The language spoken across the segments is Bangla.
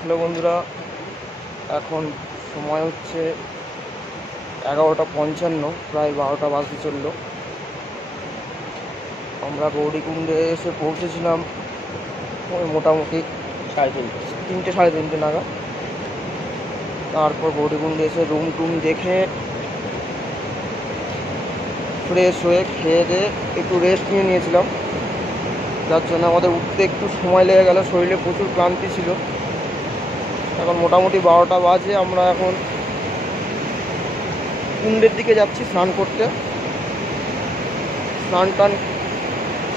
হ্যালো বন্ধুরা, এখন সময় হচ্ছে 11:55, প্রায় 12টা বাজতে চললো। আমরা গৌরীকুণ্ডে এসে পৌঁছেছিলাম ওই মোটামুটি 3:30 সাড়ে 3টে নাগাদ। তারপর গৌরীকুণ্ডে এসে রুম টুম দেখে ফ্রেশ হয়ে খেয়ে দিয়ে একটু রেস্ট নিয়েছিলাম, যার জন্য আমাদের উঠতে একটু সময় লেগে গেল। শরীরে প্রচুর ক্লান্তি ছিল। এখন মোটামুটি 12টা বাজে। আমরা এখন কুণ্ডের দিকে যাচ্ছি স্নান করতে। স্নান টান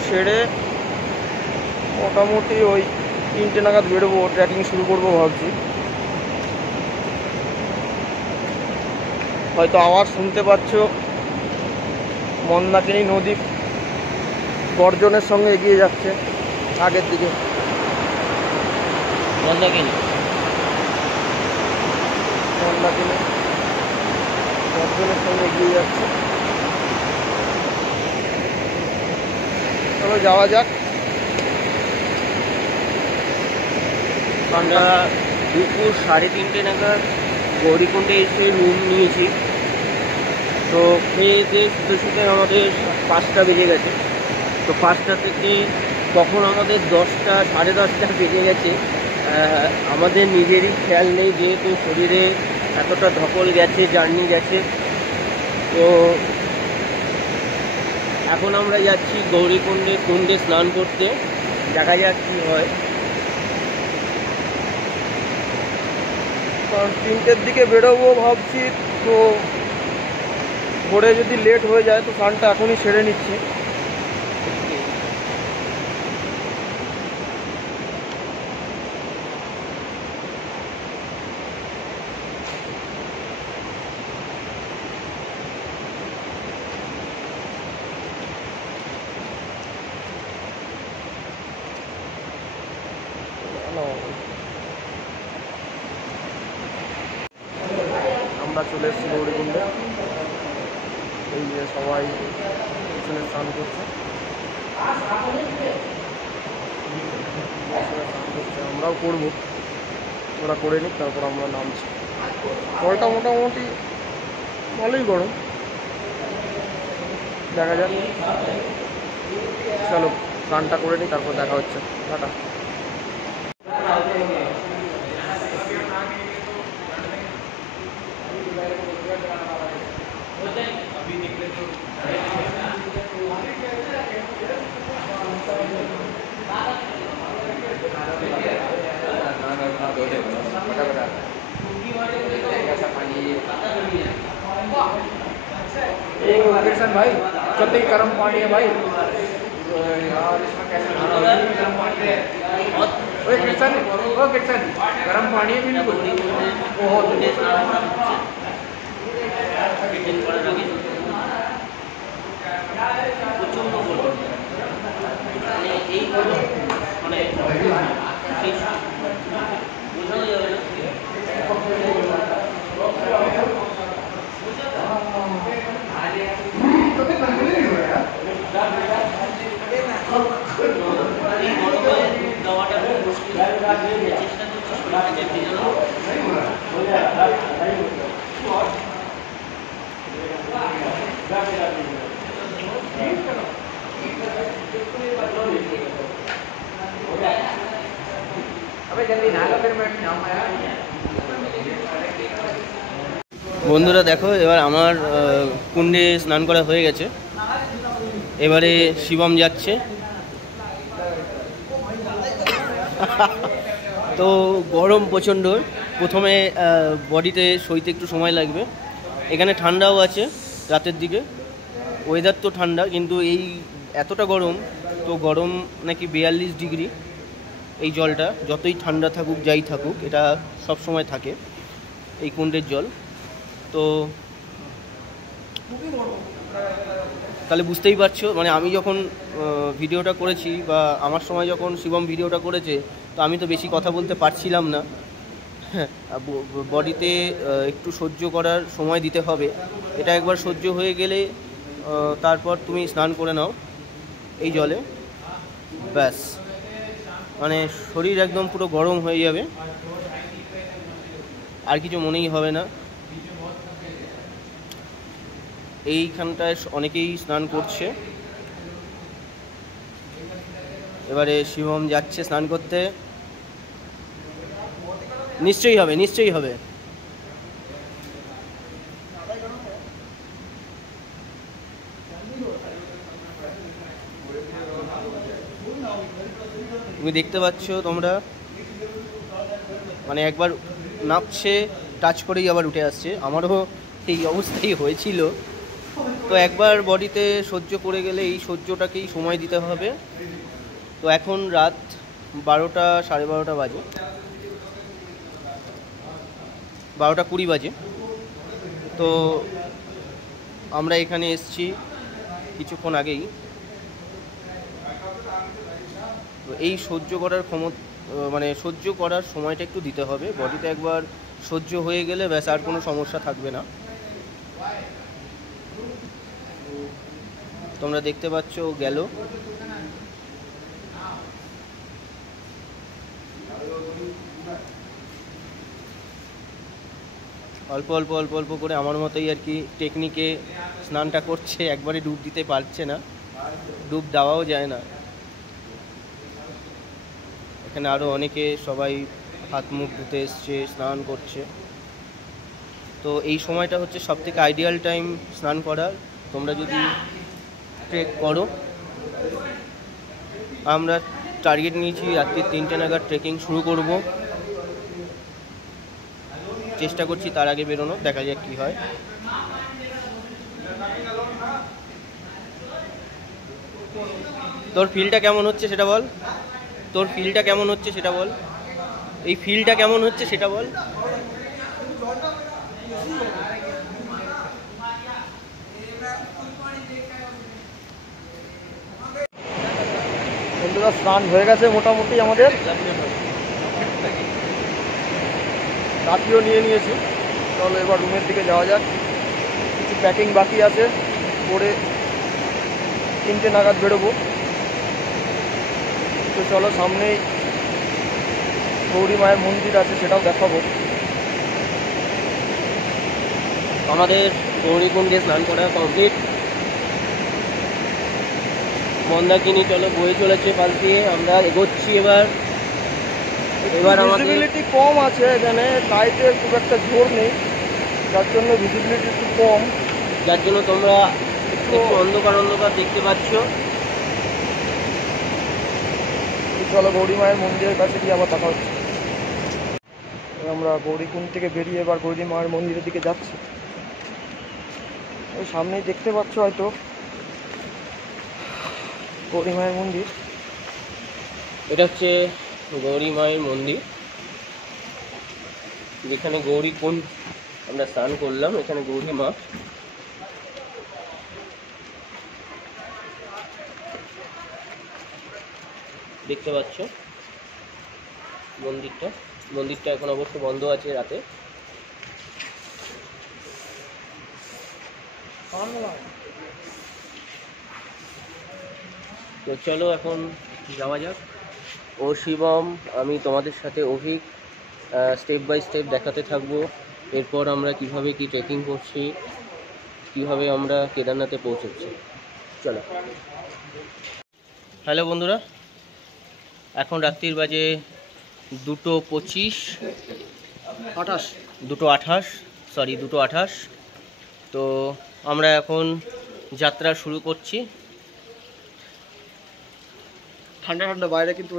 সেরে মোটামুটি ওই 3টে নাগাদ বেরোবো, ট্রেকিং শুরু করবো ভাবছি। হয়তো আওয়াজ শুনতে পাচ্ছ, মন্দাকিনী নদী গর্জনের সঙ্গে এগিয়ে যাচ্ছে আগের দিকে। মন্দাকিনী গর্জনের সঙ্গে এগিয়ে যাচ্ছে। চলো যাওয়া যাক। আমরা দুপুর 3:30 নাগাদ গৌরীকুণ্ডে এসে রুম নিয়েছি। তো খেয়ে দিয়ে শুতে আমাদের 5টা বেজে গেছে। তো 5টা থেকে কখন আমাদের 10টা সাড়ে 10টা বেজে গেছে আমাদের নিজেরই খেয়াল নেই, যেহেতু শরীরে এতটা ধকল গেছে, জার্নি গেছে। তো এখন আমরা যাচ্ছি কুণ্ডে স্নান করতে। দেখা যাক কী হয়। কারণ 3টের দিকে বেরোবো ভাবছি, তো ভোরে যদি লেট হয়ে যায় তো স্নানটা এখনই সেরে নিচ্ছি। আমরা চলে এসেছি গৌরীকুণ্ডে। এই যে সবাই পিছনে স্নান করছে, আমরাও করবো। ওরা করে নিক, তারপর আমরা নামছি। জলটা মোটামুটি ভালোই গরম, দেখা যাক। চলো স্নানটা করে নিই, তারপর দেখা হচ্ছে। টাটা। भाई कतई गर्म पानी है भाई यार, इसमें कैसे गर्म पानी है? ओए किशन गर्म पानी है बिल्कुल बहुत। বন্ধুরা দেখো, এবার আমার কুণ্ডে স্নান করা হয়ে গেছে। এবারে শিবম যাচ্ছে। তো গরম প্রচণ্ড। প্রথমে বডিতে সইতে একটু সময় লাগবে। এখানে ঠান্ডাও আছে রাতের দিকে, ওয়েদার তো ঠান্ডা, কিন্তু এই এতটা গরম। তো গরম নাকি 42 ডিগ্রি। এই জলটা যতই ঠান্ডা থাকুক, যাই থাকুক, এটা সব সময় থাকে এই কুণ্ডের জল। তো তাহলে বুঝতেই পারছো, মানে আমি যখন ভিডিওটা করেছি বা আমার সময় যখন শিবম ভিডিওটা করেছে, তো আমি তো বেশি কথা বলতে পারছিলাম না। হ্যাঁ, বডিতে একটু সহ্য করার সময় দিতে হবে। এটা একবার সহ্য হয়ে গেলে তারপর তুমি স্নান করে নাও এই জলে, ব্যাস মানে শরীর একদম পুরো গরম হয়ে যাবে। আর কিছু মনেই হবে না। এইখানটায় অনেকেই স্নান করছে। এবারে শিবম যাচ্ছে স্নান করতে। নিশ্চয়ই হবে, নিশ্চয়ই হবে। তুমি দেখতে পাচ্ছ তোমরা, মানে একবার নামছে টাচ করেই আবার উঠে আসছে। আমারও এই অবস্থাই হয়েছিল। তো একবার বডিতে সহ্য করে গেলে এই সহ্যটাকেই সময় দিতে হবে। তো এখন রাত 12টা, 12:30 বাজে, 12:20 বাজে। তো আমরা এখানে এসেছি কিছুক্ষণ আগেই। তো এই সহ্য করার মানে সহ্য করার সময়টা একটু দিতে হবে বডিতে। একবার সহ্য হয়ে গেলে ব্যাস আর কোনো সমস্যা থাকবে না। তোমরা দেখতে পাচ্ছ গেল। অল্প অল্প অল্প অল্প করে আমার মতোই আর কি টেকনিকে স্নানটা করছে। একবারে ডুব দিতে পারছে না, ডুব দেওয়াও যায় না। এখানে আরও অনেকে সবাই হাত মুখ ধুতে এসছে, স্নান করছে। তো এই সময়টা হচ্ছে সবথেকে আইডিয়াল টাইম স্নান করার। তোমরা যদি ট্রেক করো, আমরা টার্গেট নিয়েছি রাত্রি 3টে নাগাদ ট্রেকিং শুরু করব। চেষ্টা করছি তার আগে বেরোনো, দেখা যাক কী হয়। তোর ফিলটা কেমন হচ্ছে সেটা বল। তোর ফিলটা কেমন হচ্ছে সেটা বল। এই ফিলটা কেমন হচ্ছে সেটা বল। বন্ধুরা স্নান হয়ে গেছে মোটামুটি আমাদের, রাত্রিও নিয়ে নিয়েছি। চলো এবার রুমের দিকে যাওয়া যাক। কিছু প্যাকিং বাকি আছে, করে 3টে নাগাদ বেরোবো। তো চলো সামনেই গৌরী মায়ের মন্দির আছে, সেটাও দেখাবো। আমাদের গৌরীকুণ্ডে স্নান করা কমপ্লিট। মন্দাকিনী চলো বয়ে চলেছে পাশ দিয়ে, আমরা এগোচ্ছি। এবার আমাদের ভিজিবিলিটি কম আছে এখানে, লাইটের খুব একটা জোর নেই, যার জন্য ভিজিবিলিটি একটু কম, যার জন্য তোমরা একটু অন্ধকার অন্ধকার দেখতে পাচ্ছ। চলো গৌরী মায়ের মন্দিরের কাছে গিয়ে আবার দেখা হচ্ছে। আমরা গৌরীকুণ্ড থেকে বেরিয়ে এবার গৌরী মায়ের মন্দিরের দিকে যাচ্ছি। ওই সামনেই দেখতে পাচ্ছ হয়তো গৌরী মায়ের মন্দির। এটা হচ্ছে গৌরী মায়ের মন্দির, যেখানে গৌরীকুণ্ড আমরা স্নান করলাম। এখানে গৌরী মা, দেখতে পাচ্ছ মন্দিরটা এখন অবশ্য বন্ধ আছে রাতে। তো চলো এখন যাওয়া যাক। ও শিবম, আমি তোমাদের সাথে অভিক স্টেপ বাই স্টেপ দেখাতে থাকবো। এরপর আমরা কিভাবে কি ট্রেকিং করছি, কিভাবে আমরা কেদারনাথে পৌঁছচ্ছি। চলো। হ্যালো বন্ধুরা, এখন রাত্রির বাজে 2:28। তো আমরা এখন যাত্রা শুরু করছি। ঠান্ডা ঠান্ডা বাইরে, কিন্তু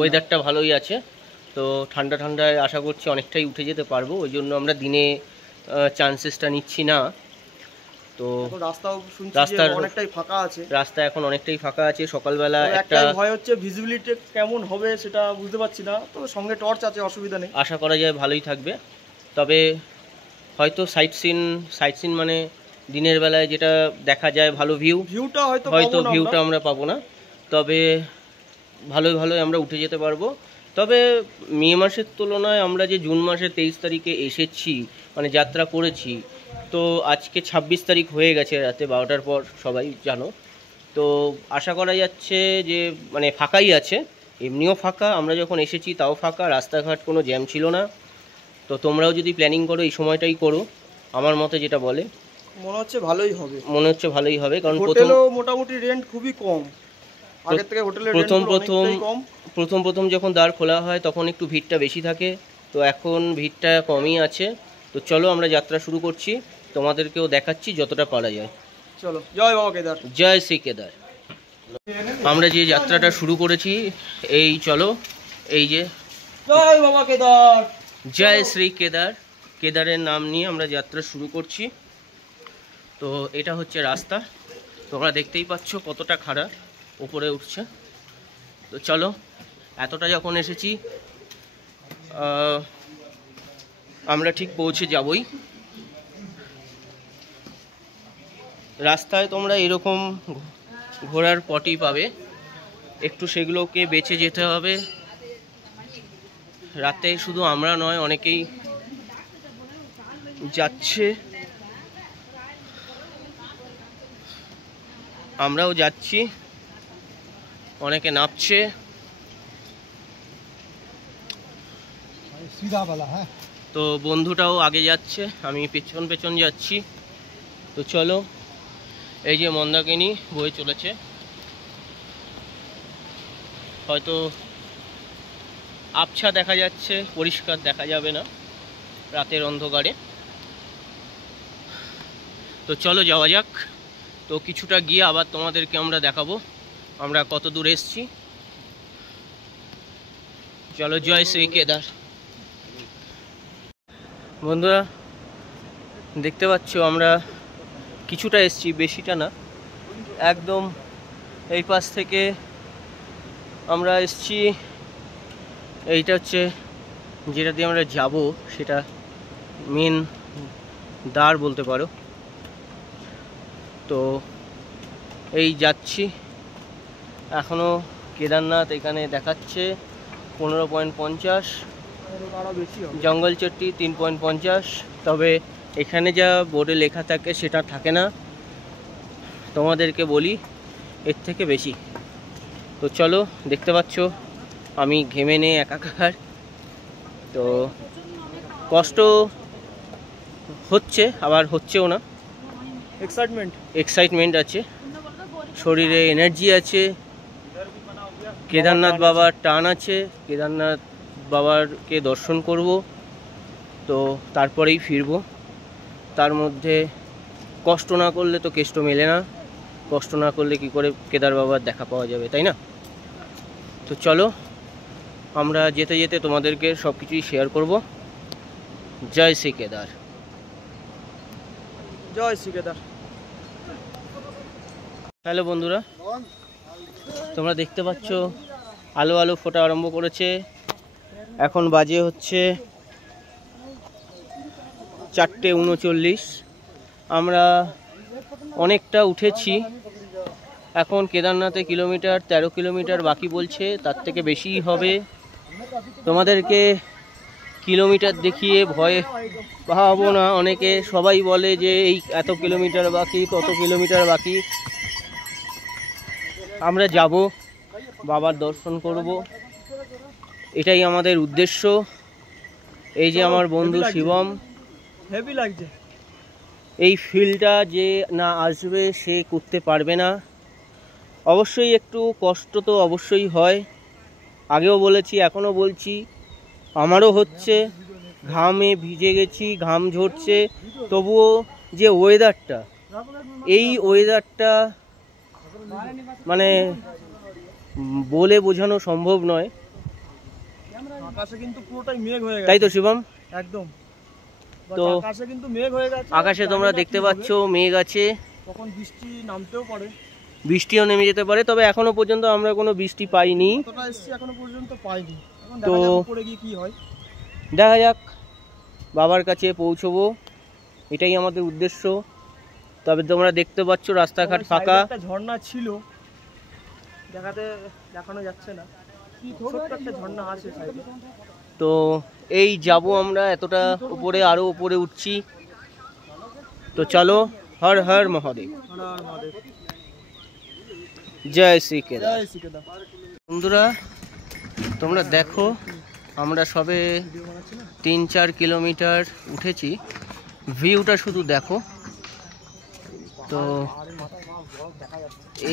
ওয়েদারটা ভালোই আছে। তো ঠান্ডায় আশা করছি অনেকটাই উঠে যেতে পারবো। ওই জন্য আমরা দিনে চান্সেসটা নিচ্ছি না। তো রাস্তা এখন অনেকটাই ফাঁকা আছে। সকালবেলা একটা ভয় হচ্ছে ভিজিবিলিটি কেমন হবে সেটা বুঝতে পারছি না, তো সঙ্গে টর্চ আছে, অসুবিধা নেই, আশা করা যায় ভালোই থাকবে। তবে হয়তো সাইট সিন মানে দিনের বেলায় যেটা দেখা যায় ভালো ভিউটা হয়তো আমরা পাবো না। তবে ভালোই আমরা উঠে যেতে পারবো। তবে মে মাসের তুলনায় আমরা যে জুন মাসের 23 তারিখে এসেছি, মানে যাত্রা করেছি, তো আজকে 26 তারিখ হয়ে গেছে রাতে 12টার পর, সবাই জানো। তো আশা করা যাচ্ছে যে মানে ফাঁকাই আছে, এমনিও ফাঁকা, আমরা যখন এসেছি তাও ফাঁকা, রাস্তাঘাট কোনো জ্যাম ছিল না। তো তো তোমরাও যদি প্ল্যানিং করো এই সময়টাই করো, আমার মতে যেটা বলে মনে হচ্ছে ভালোই হবে। মনে হচ্ছে ভালোই হবে, কারণ হোটেলও মোটামুটি রেন্ট খুবই কম, আগের থেকে হোটেলের প্রথম যখন দ্বার খোলা হয় তখন একটু ভিড়টা বেশি থাকে, তো এখন ভিড়টা কমই আছে। তো চলো আমরা যাত্রা শুরু করছি, তোমাদেরকেও দেখাচ্ছি যতটা পারা যায়। চলো, জয় বাবা কেদার। জয় শ্রী কেদার। আমরা যে যাত্রাটা শুরু করেছি, এই চলো, এই যে জয় বাবা কেদার, জয় শ্রী কেদার, কেদারের নাম নিয়ে আমরা যাত্রা শুরু করছি। তো এটা হচ্ছে রাস্তা, তোমরা দেখতেই পাচ্ছ কতটা খাড়া উপরে উঠছে। তো চলো, এতটা যখন এসেছি আমরা ঠিক পৌঁছে যাবই। রাস্তায় তোমরা এরকম ঘোড়ার পটি পাবে, একটু সেগুলোকে বেঁচে যেতে হবে। রাতে শুধু আমরা নয়, অনেকেই যাচ্ছে, আমরাও যাচ্ছি, অনেকে নামছে। তো বন্ধুটাও আগে যাচ্ছে, আমি পেছন পেছন যাচ্ছি। তো চলো, এই যে মন্দাকিনী বয়ে চলেছে, হয়তো আবছা দেখা যাচ্ছে, পরিষ্কার দেখা যাবে না রাতের অন্ধকারে। তো চলো যাওয়া যাক। তো কিছুটা গিয়ে আবার তোমাদেরকে আমরা দেখাবো আমরা কত দূর এসেছি। চলো, জয় শ্রী কেদার। বন্ধুরা দেখতে পাচ্ছ আমরা কিছুটা এসেছি, বেশিটা না, একদম এই পাশ থেকে আমরা এসেছি। এইটা হচ্ছে যেটা দিয়ে আমরা যাব, সেটা মেন দ্বার বলতে পারো। তো এই যাচ্ছি, এখনও কেদারনাথ এখানে দেখাচ্ছে 15.50, জঙ্গল চট্টি 3.50, তবে এখানে যা বোর্ডে লেখা থাকে সেটা থাকে না, তোমাদেরকে বলি এর থেকে বেশি। তো চলো, দেখতে পাচ্ছ আমি ঘেমে নিয়ে একাকার। তো কষ্ট হচ্ছে, আবার হচ্ছেও না, এক্সাইটমেন্ট আছে, শরীরে এনার্জি আছে, কেদারনাথ বাবার টান আছে, কেদারনাথ বাবারকে দর্শন করব, তো তারপরেই ফিরবো। তার মধ্যে কষ্ট না করলে তো কেষ্ট মেলে না, কষ্ট না করলে কি করে কেদার বাবার দেখা পাওয়া যাবে, তাই না? তো চলো, আমরা যেতে যেতে তোমাদেরকে সব কিছুই শেয়ার করব। জয় শ্রী কেদার। জয় শ্রী কেদার। হ্যালো বন্ধুরা, তোমরা দেখতে পাচ্ছ আলো আলো ফোটা আরম্ভ করেছে। এখন বাজে হচ্ছে 4:39। আমরা অনেকটা উঠেছি, এখন কেদারনাথে কিলোমিটার 13 কিলোমিটার বাকি বলছে, তার থেকে বেশিই হবে। তোমাদেরকে কিলোমিটার দেখিয়ে ভয় পাবো না, অনেকে সবাই বলে যে এই এত কিলোমিটার বাকি, কত কিলোমিটার বাকি। আমরা যাব, বাবার দর্শন করব, এটাই আমাদের উদ্দেশ্য। এই যে আমার বন্ধু শিবম, হেভি লাগছে। এই ফিলটা যে না আসবে সে করতে পারবে না। অবশ্যই একটু কষ্ট তো অবশ্যই হয়, আগেও বলেছি এখনও বলছি, আমারও হচ্ছে, ঘামে ভিজে গেছি, ঘাম ঝরছে, তবুও যে ওয়েদারটা, এই ওয়েদারটা মানে বলে বোঝানো সম্ভব নয়। আকাশে কিন্তু পুরোটাই মেঘ হয়ে গেছে, তাই তো শিবম? একদম। তো আকাশে কিন্তু মেঘ হয়ে গেছে, আকাশে তোমরা দেখতে পাচ্ছ মেঘ আছে, তখন বৃষ্টি নামতেও পারে, বৃষ্টিও নেমে যেতে পারে, তবে এখনো পর্যন্ত আমরা কোনো বৃষ্টি পাইনি। কতটা এসেছি এখনো পর্যন্ত পাইনি, এখন তো দেখা যাক উপরে গিয়ে কি হয়। দেখা যাক, বাবার কাছে পৌঁছবো, এটাই আমাদের উদ্দেশ্য। তবে তোমরা দেখতে পাচ্ছ রাস্তাঘাট ফাঁকা। একটা ঝর্ণা ছিল, দেখানো যাচ্ছে না, ছোট্ট একটা ঝর্ণা আছে সাইডে। তো এই যাব আমরা এতটা উপরে, আরো উপরে উঠছি। তো চলো, হর হর মহাদেব, জয় শ্রী কেদার। বন্ধুরা তোমরা দেখো, আমরা সবে 3-4 কিলোমিটার উঠেছি। ভিউটা শুধু দেখো। তো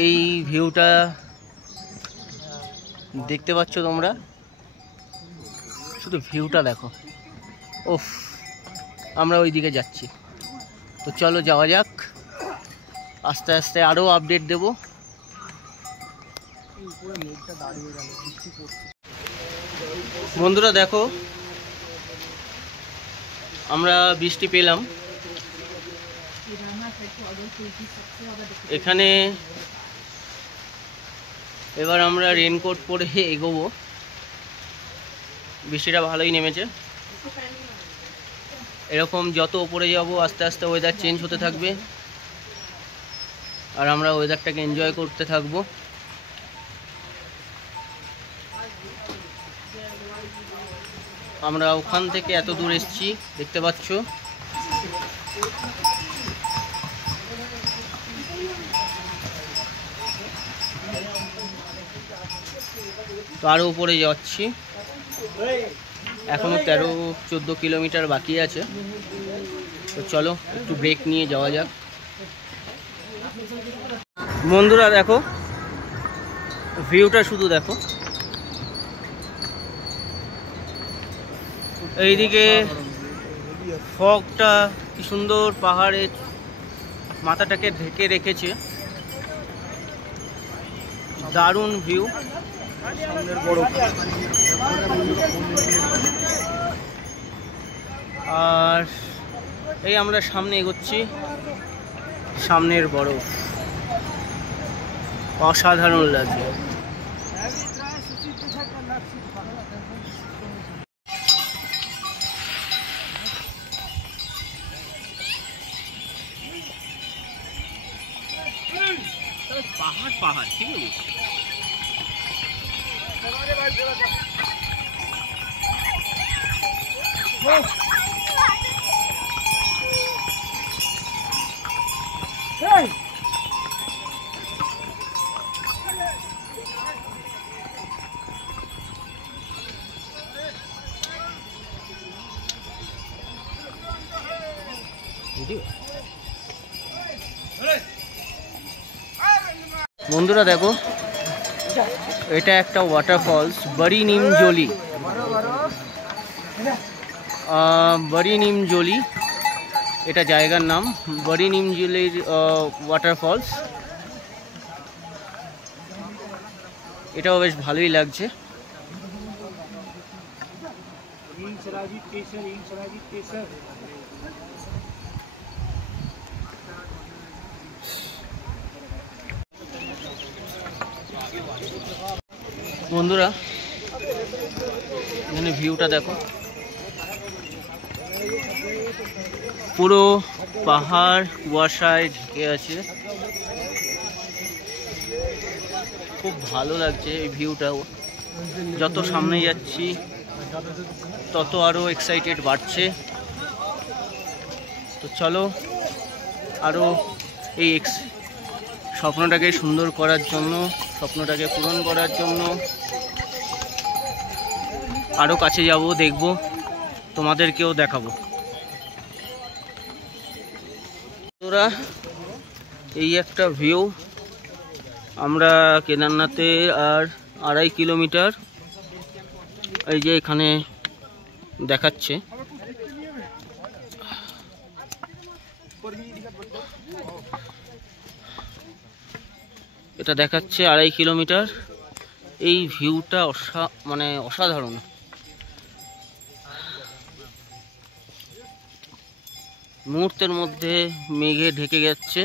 এই ভিউটা দেখতে পাচ্ছ তোমরা, শুধু ভিউটা দেখো। ওফ, আমরা ওই দিকে যাচ্ছি। তো চলো যাওয়া যাক, আস্তে আস্তে আরও আপডেট দেব। বন্ধুরা দেখো, আমরা বৃষ্টি পেলাম। এখানে এবার আমরা রেনকোট পরে এগোবো। বৃষ্টিটা ভালোই নেমেছে। এরকম যত উপরে যাব আস্তে আস্তে ওয়েদার চেঞ্জ হতে থাকবে, আর আমরা ওয়েদারটাকে এনজয় করতে থাকবো। আমরা ওখান থেকে এত দূর এসেছি, দেখতে পাচ্ছ। তো আরও উপরে যাচ্ছি, এখনো 13-14 কিলোমিটার বাকি আছে। তো চলো একটু ব্রেক নিয়ে যাওয়া যাক। বন্ধুরা দেখো, ভিউটা শুধু দেখো। এইদিকে ফগটা কি সুন্দর পাহাড়ের মাথাটাকে ঢেকে রেখেছে, দারুণ ভিউ। আর এই আমরা সামনে এগোচ্ছি, সামনের বরফ অসাধারণ লাগছে। পাহাড় পাহাড় ঠিক আছে। বন্ধুরা দেখো, এটা একটা ওয়াটারফলস, বড়ি নিমজলি। বড়ি নিমজলি এটা জায়গার নাম, বড়ি নিমজলির ওয়াটারফলস। এটাও বেশ ভালোই লাগছে। বন্ধুরা এখানে ভিউটা দেখো, পুরো পাহাড় কুয়াশায় ঢেকে আছে। খুব ভালো লাগছে এই ভিউটাও। যত সামনে যাচ্ছি তত আরো এক্সাইটেড বাড়ছে। তো চলো আরো এই স্বপ্নটাকে সুন্দর করার জন্য, স্বপ্নটাকে পূরণ করার জন্য আরো কাছে যাব, দেখব, তোমাদেরকেও দেখাবো। তোরা এই একটা ভিউ। আমরা কেদারনাথে আর 2.5 কিলোমিটার। এই যে এখানে দেখাচ্ছে, এটা দেখাচ্ছে 2.5 কিলোমিটার। এই ভিউটা মানে অসাধারণ। মুহূর্তের মধ্যে মেঘে ঢেকে যাচ্ছে।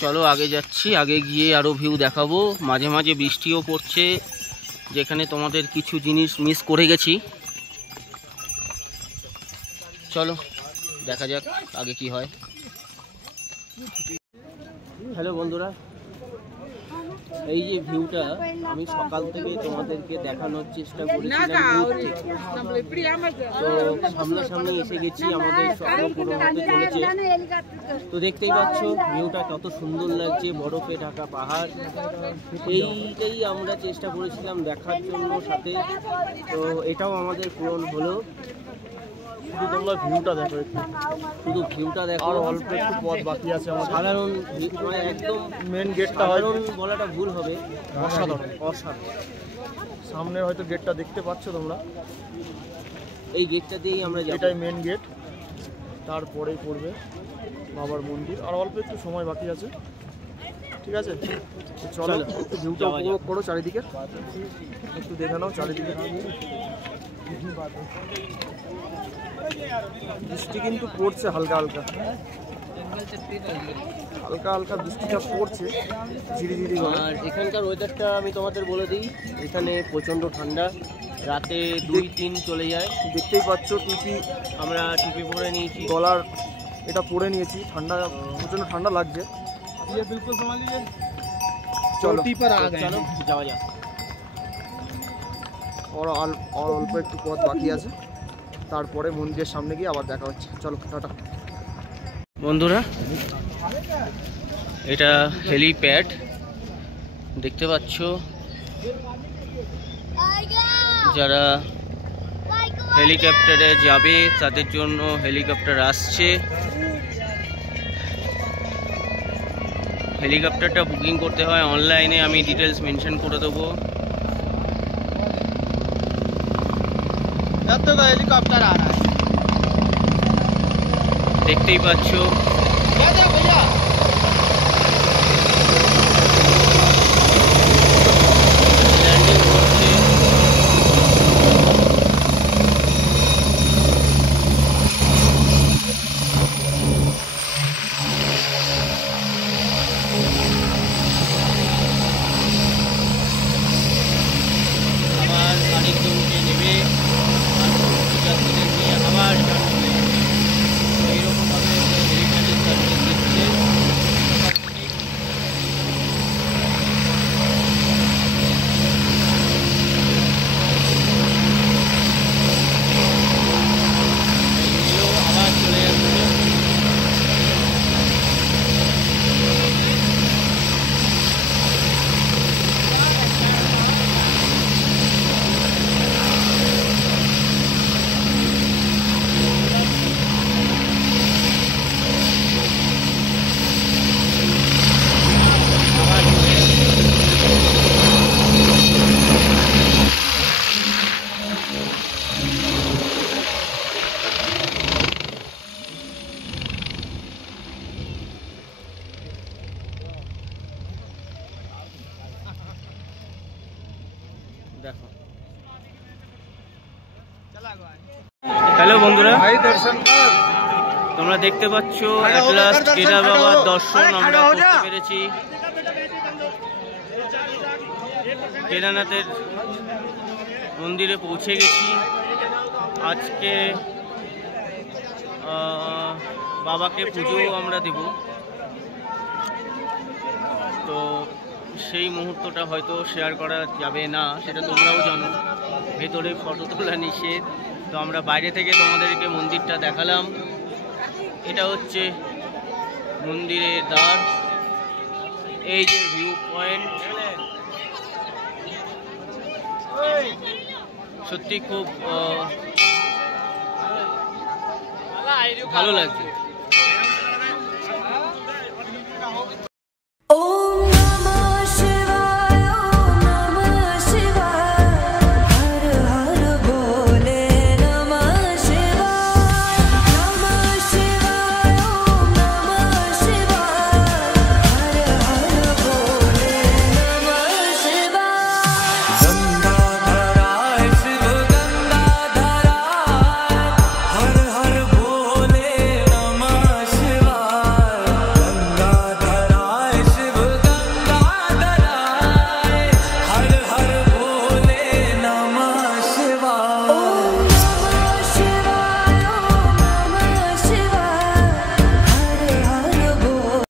চলো আগে যাচ্ছি, আগে গিয়ে আরো ভিউ দেখাবো। মাঝে মাঝে বৃষ্টিও পড়ছে, যেখানে তোমাদের কিছু জিনিস মিস করে গেছি। চলো দেখা যাক আগে কি হয়। হ্যালো বন্ধুরা, এই যে ভিউটা আমি সকাল থেকে তোমাদেরকে দেখানোর চেষ্টা করেছিলাম দূর থেকে। তো সামনাসামনি এসে গেছি, আমাদের স্বপ্ন পূরণ হতে চলেছে। তো দেখতেই পাচ্ছ ভিউটা কত সুন্দর লাগছে, বরফে ঢাকা পাহাড়। এইটাই আমরা চেষ্টা করেছিলাম দেখার জন্য সাথে, তো এটাও আমাদের পূরণ হলো। শুধু তোমরা ভিউটা দেখো একটু, শুধু ভিউটা দেখো, আর অল্প একটু পথ বাকি আছে আমাদের। সাধারণ মানে একদম মেন গেটটা হয়তো সাধারণ বলাটা ভুল হবে, অসাধারণ। অসাধারণ। সামনে হয়তো গেটটা দেখতে পাচ্ছ তোমরা, এই গেটটা দিয়েই আমরা যাব। এটাই মেন গেট, তারপরেই পড়বে বাবার মন্দির। আর অল্প একটু সময় বাকি আছে, ঠিক আছে? তো চলো একটু ভিউটা যাওয়া যাক। উপভোগ করো, চারিদিকে একটু দেখে নাও চারিদিকে। বৃষ্টি কিন্তু পড়ছে হালকা হালকা, হালকা হালকা বৃষ্টিটা পড়ছে ঝিরিঝিরি করে। আর এখানকার ওয়েদারটা আমি তোমাদের বলে দিই, এখানে প্রচণ্ড ঠান্ডা, রাতে 2-3 চলে যায়। দেখতেই পাচ্ছ টিপি, আমরা টুপি পরে নিয়েছি। গলার এটা পরে নিয়েছি, ঠান্ডা প্রচণ্ড ঠান্ডা লাগছে। চলো চলো যাওয়া যাক। আর অল্প একটু পথ বাকি আছে, তারপরে মন্দিরের সামনে গিয়ে আবার দেখা হচ্ছে। চলো টাটা। বন্ধুরা, এটা হেলিপ্যাড দেখতে পাচ্ছ, যারা হেলিকপ্টারে যাবে তাদের জন্য হেলিকপ্টার আসছে। হেলিকপ্টারটা বুকিং করতে হয় অনলাইনে, আমি ডিটেলস মেনশন করে দেবো। হেলিকপ্টার আ রা দেখতেই পাচ্ছ ল্যান্ডিং করছে। আবার আরেকজনকে নেবে, যাত্রীদের নিয়ে আবার ছাড়বে। এইরকমভাবে হেলিপ্যাডের সার্ভিস দিচ্ছে। এইগুলো আবার চলে যাচ্ছে। আবার চলে যাচ্ছে। দেখো। হ্যালো বন্ধুরা, তোমরা দেখতে পাচ্ছ এট লাস্ট কেদার বাবার দর্শন আমরা করতে পেরেছি। কেদারনাথের মন্দিরে পৌঁছে গেছি। আজকে বাবাকে পুজো আমরা দেব, তো সেই মুহূর্তটা হয়তো শেয়ার করা যাবে না, সেটা তোমরাও জানো। ভেতরে ফটো তোলা নিষেধ, তো আমরা বাইরে থেকে তোমাদেরকে মন্দিরটা দেখালাম। এটা হচ্ছে মন্দিরের দ্বার, এই যে ভিউ পয়েন্ট, সত্যি খুব ভালো লাগছে।